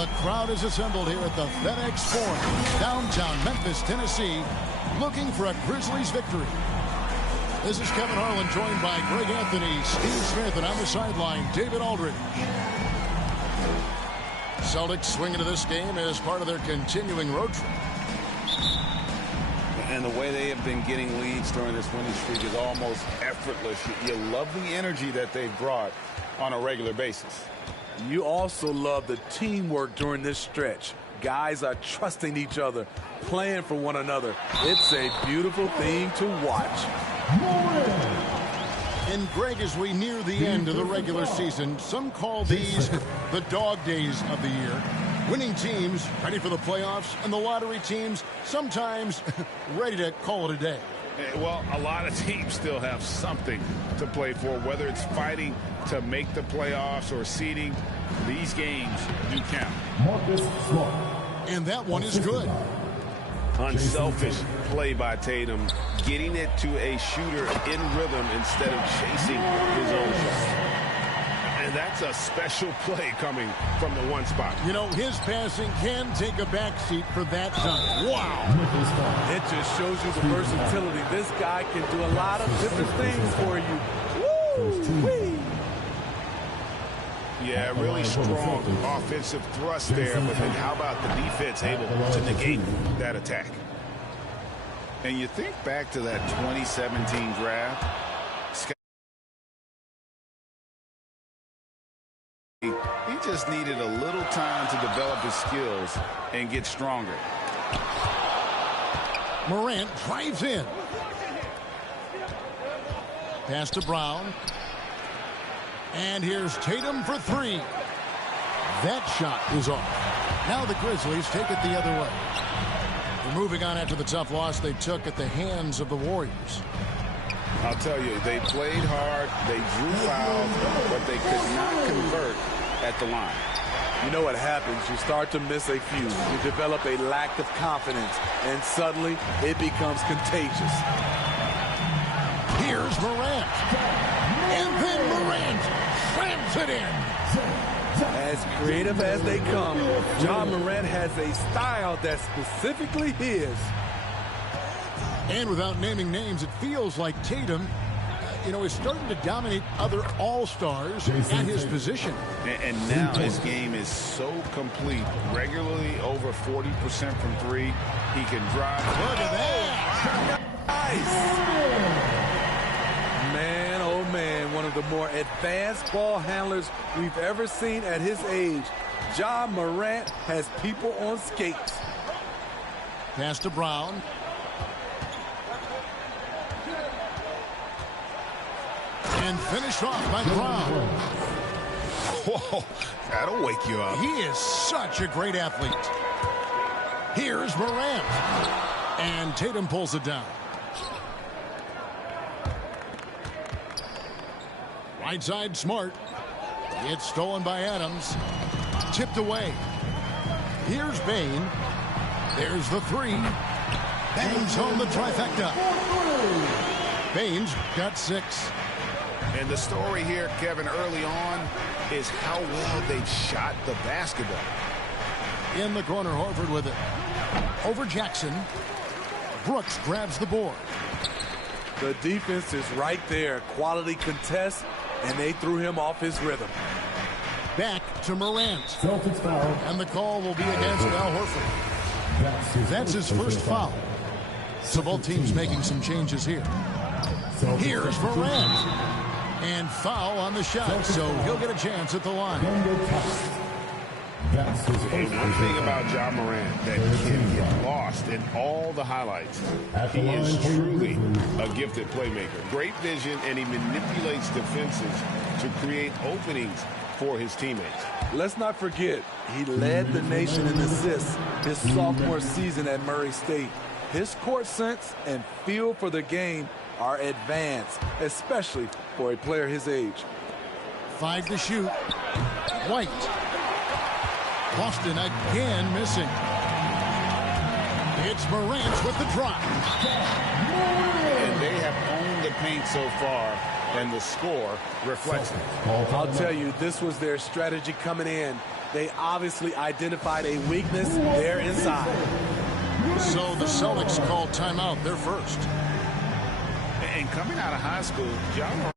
The crowd is assembled here at the FedEx Forum, downtown Memphis, Tennessee, looking for a Grizzlies victory. This is Kevin Harlan, joined by Greg Anthony, Steve Smith, and on the sideline, David Aldridge. Celtics swing into this game as part of their continuing road trip. And the way they have been getting leads during this winning streak is almost effortless. You love the energy that they've brought on a regular basis. You also love the teamwork during this stretch. Guys are trusting each other, playing for one another. It's a beautiful thing to watch. And Greg, as we near the end of the regular season, some call these the dog days of the year. Winning teams ready for the playoffs, and the lottery teams sometimes ready to call it a day. Well, a lot of teams still have something to play for, whether it's fighting to make the playoffs or seeding. These games do count. And that one is good. Unselfish play by Tatum, getting it to a shooter in rhythm instead of chasing his own shot. And that's a special play coming from the one spot. You know, his passing can take a backseat for that dunk. Wow. It just shows you the versatility. This guy can do a lot of different things for you. Woo-wee. Yeah, really strong offensive thrust there, but then how about the defense able to negate that attack? And you think back to that 2017 draft, he just needed a little time to develop his skills and get stronger. Morant drives in. Pass to Brown. And here's Tatum for three. That shot is off. Now the Grizzlies take it the other way. They're moving on after the tough loss they took at the hands of the Warriors. I'll tell you, they played hard, they drew fouls, but they could not convert at the line. You know what happens? You start to miss a few. You develop a lack of confidence, and suddenly it becomes contagious. Here's Morant. And then Morant slams it in. As creative as they come, Ja Morant has a style that's specifically his. And without naming names, it feels like Tatum, is starting to dominate other all-stars at his position. And now his game is so complete. Regularly over 40% from three. He can drive. Look at that. Nice. Man, oh man, one of the more advanced ball handlers we've ever seen at his age. Ja Morant has people on skates. Pass to Brown. And finished off by Brown. Whoa, that'll wake you up. He is such a great athlete. Here's Morant. And Tatum pulls it down. Right side, Smart. It's stolen by Adams. Tipped away. Here's Bane. There's the three. Bangs home the trifecta. Bane's got 6. And the story here, Kevin, early on is how well they've shot the basketball. In the corner, Horford with it. Over Jackson. Brooks grabs the board. The defense is right there. Quality contest, and they threw him off his rhythm. Back to Morant. And the call will be against Al Horford. That's his first foul. So both teams making some changes here. Here's Morant. And foul on the shot, so he'll get a chance at the line. Hey, one thing about Ja Morant that can get lost in all the highlights. He is truly a gifted playmaker. Great vision, and he manipulates defenses to create openings for his teammates. Let's not forget, he led the nation in assists his sophomore season at Murray State. His court sense and feel for the game are advanced, especially for a player his age. 5 to shoot. White. Boston again missing. It's Morant with the drop. And they have owned the paint so far, and the score reflects it. I'll tell you, this was their strategy coming in. They obviously identified a weakness there inside. So the Celtics called timeout. They're first. And coming out of high school, Ja Morant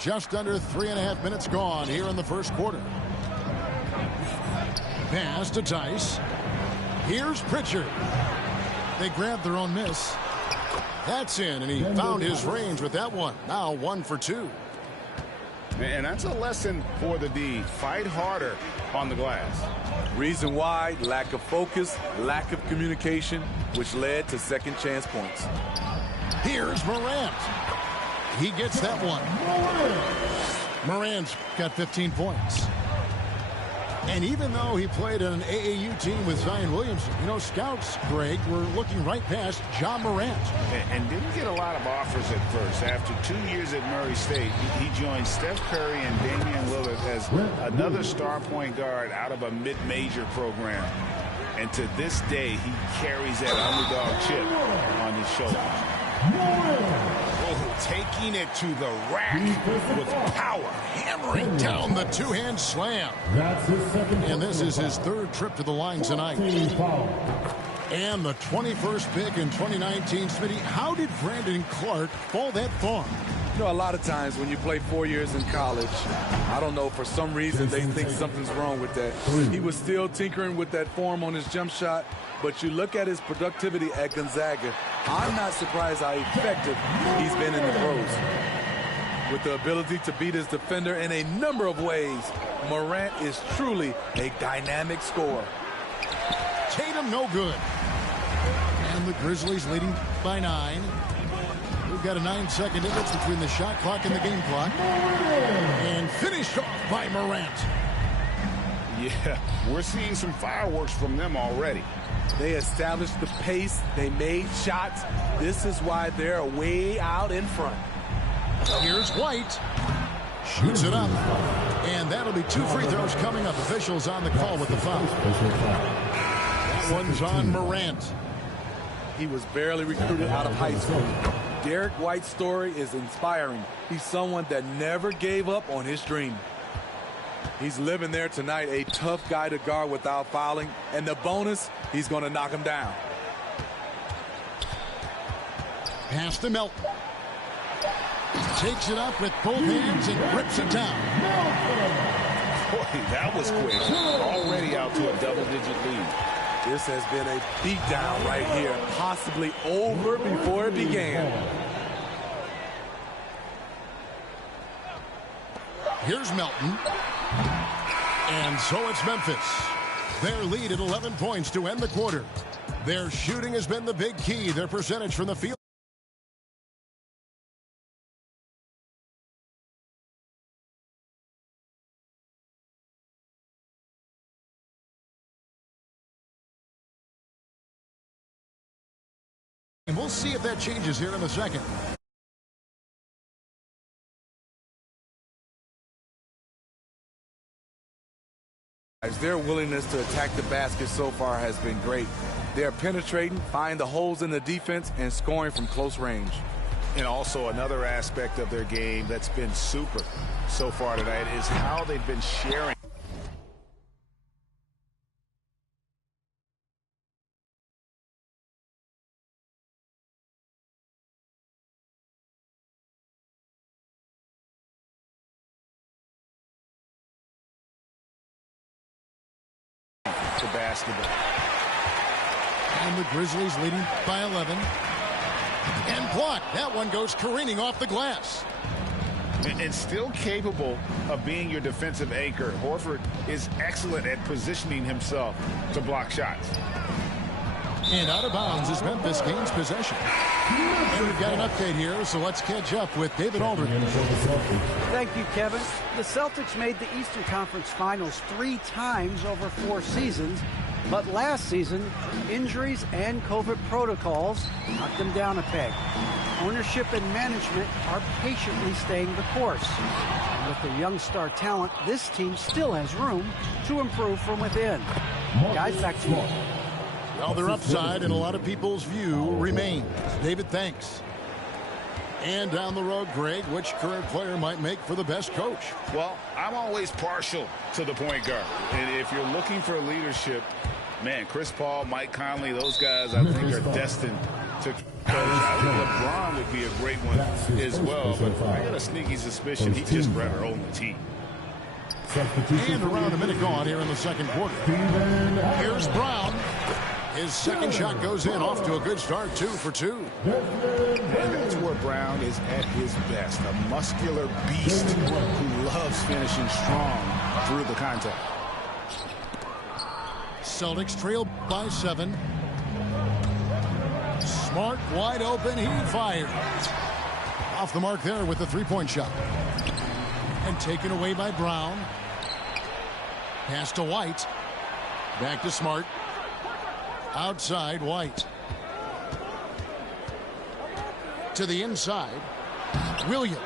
Just under 3.5 minutes gone here in the first quarter. Pass to Tice. Here's Pritchard. They grabbed their own miss. That's in, and he found his range with that one. Now 1 for 2. And that's a lesson for the D. Fight harder on the glass. Reason why: lack of focus, lack of communication, which led to second chance points. Here's Morant. He gets that one. Morant's got 15 points. And even though he played on an AAU team with Zion Williamson, you know, scouts, Greg, were looking right past Ja Morant. And didn't get a lot of offers at first. After 2 years at Murray State, he joined Steph Curry and Damian Lillard as another star point guard out of a mid-major program. And to this day, he carries that underdog chip on his shoulders. Taking it to the rack with power, hammering down the two-hand slam. And this is his third trip to the line tonight. And the 21st pick in 2019, Smitty, how did Brandon Clark fall that far? You know, a lot of times when you play 4 years in college, I don't know, for some reason they think something's wrong with that. He was still tinkering with that form on his jump shot, but you look at his productivity at Gonzaga, I'm not surprised how effective he's been in the pros. With the ability to beat his defender in a number of ways, Morant is truly a dynamic scorer. Tatum no good. And the Grizzlies leading by 9. We've got a 9-second difference between the shot clock and the game clock. And finished off by Morant. Yeah, we're seeing some fireworks from them already. They established the pace. They made shots. This is why they're way out in front. Here's White. Shoots it up. And that'll be 2 free throws coming up. Officials on the call with the foul. That one's on Morant. He was barely recruited out of high school. Derek White's story is inspiring. He's someone that never gave up on his dream. He's living there tonight, a tough guy to guard without fouling. And the bonus, he's going to knock him down. Pass to Melton. Takes it up with both hands and grips it down. Boy, that was quick. Already out to a double-digit lead. This has been a beatdown right here, possibly over before it began. Here's Melton. And so it's Memphis. Their lead at 11 points to end the quarter. Their shooting has been the big key. Their percentage from the field. And we'll see if that changes here in the second. Their willingness to attack the basket so far has been great. They're penetrating, finding the holes in the defense, and scoring from close range. And also another aspect of their game that's been super so far tonight is how they've been sharing the basketball. And the Grizzlies leading by 11. And blocked. That one goes careening off the glass. And still capable of being your defensive anchor. Horford is excellent at positioning himself to block shots. And out of bounds is Memphis gains possession. And we've got an update here, so let's catch up with David Aldridge. Thank you, Kevin. The Celtics made the Eastern Conference Finals 3 times over 4 seasons, but last season, injuries and COVID protocols knocked them down a peg. Ownership and management are patiently staying the course. And with the young star talent, this team still has room to improve from within. Guys, back to you. Well, their upside in a lot of people's view remains. David, thanks. And down the road, Greg, which current player might make for the best coach? Well, I'm always partial to the point guard. And if you're looking for leadership, man, Chris Paul, Mike Conley, those guys I think are destined to coach. I think LeBron would be a great one as well, but I got a sneaky suspicion he'd just rather own the team. And around a minute gone here in the second quarter. Here's Brown. His second shot goes in, off to a good start, 2 for 2. And that's where Brown is at his best, a muscular beast who loves finishing strong through the contact. Celtics trail by 7. Smart, wide open, he fires. Off the mark there with the three-point shot. And taken away by Brown. Pass to White. Back to Smart. Outside, White. To the inside. Williams.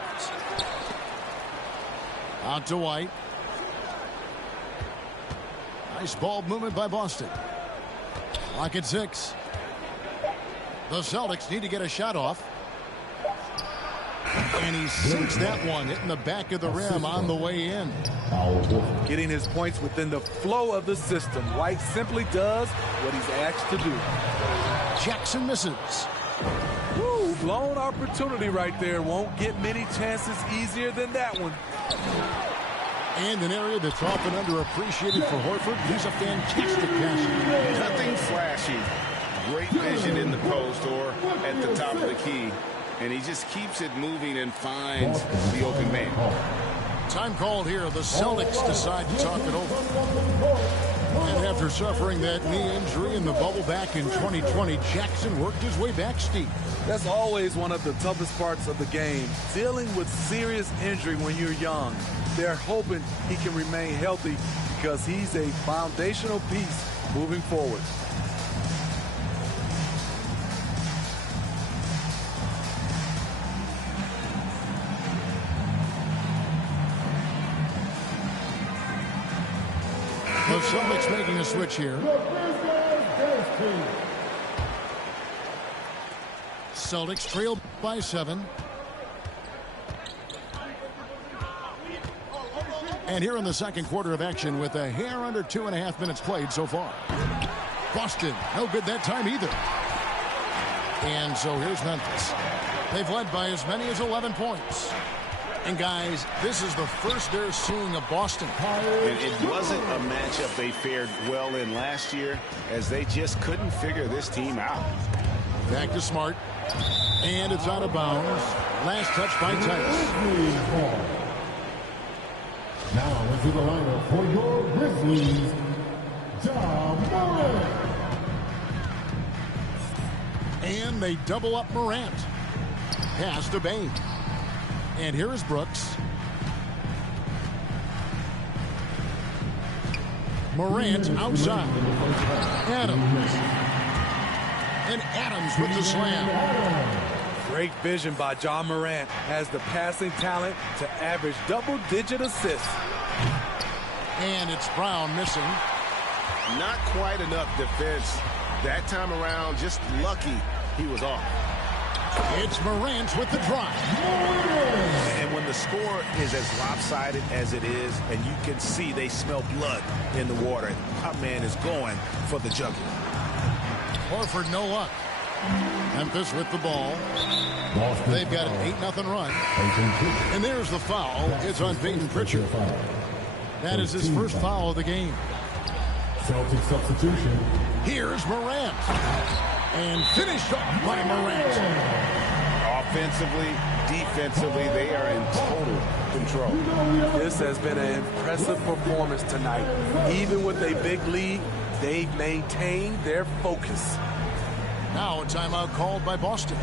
Out to White. Nice ball movement by Boston. Lock at 6. The Celtics need to get a shot off. And he sinks that one, hitting the back of the rim on the way in. Getting his points within the flow of the system. White simply does what he's asked to do. Jackson misses. Woo, blown opportunity right there. Won't get many chances easier than that one. And an area that's often underappreciated for Horford. He's a fantastic passer. Nothing flashy. Great vision in the post or at the top of the key. And he just keeps it moving and finds the open man. Time called here. The Celtics decide to talk it over. And after suffering that knee injury in the bubble back in 2020, Jackson worked his way back steep. That's always one of the toughest parts of the game, dealing with serious injury when you're young. They're hoping he can remain healthy because he's a foundational piece moving forward. The Celtics making a switch here. Celtics trail by 7. And here in the second quarter of action with a hair under 2.5 minutes played so far. Boston, no good that time either. And so here's Memphis. They've led by as many as 11 points. And guys, this is the first they're seeing of Boston. It wasn't a matchup they fared well in last year, as they just couldn't figure this team out. Back to Smart. And it's out of bounds. Last touch by Tice. Now into the lineup for your Grizzlies, Ja Morant. And they double up Morant. Pass to Bane. And here is Brooks. Morant outside. Adams. And Adams with the slam. Great vision by Ja Morant. Has the passing talent to average double-digit assists. And it's Brown missing. Not quite enough defense that time around. Just lucky he was off. It's Morant with the drive. And when the score is as lopsided as it is, and you can see they smell blood in the water, our man is going for the jugular. Horford, no luck. Memphis with the ball. They've got an 8-0 run. And there's the foul. It's on Peyton Pritchard. That is his first foul of the game. Celtic substitution. Here's Morant. And finished off by Morant. Offensively, defensively, they are in total control. This has been an impressive performance tonight. Even with a big lead, they've maintained their focus. Now a timeout called by Boston.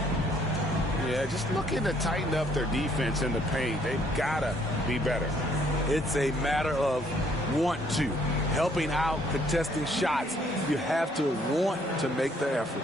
Yeah, just looking to tighten up their defense in the paint. They've got to be better. It's a matter of want to. Helping out, contesting shots. You have to want to make the effort.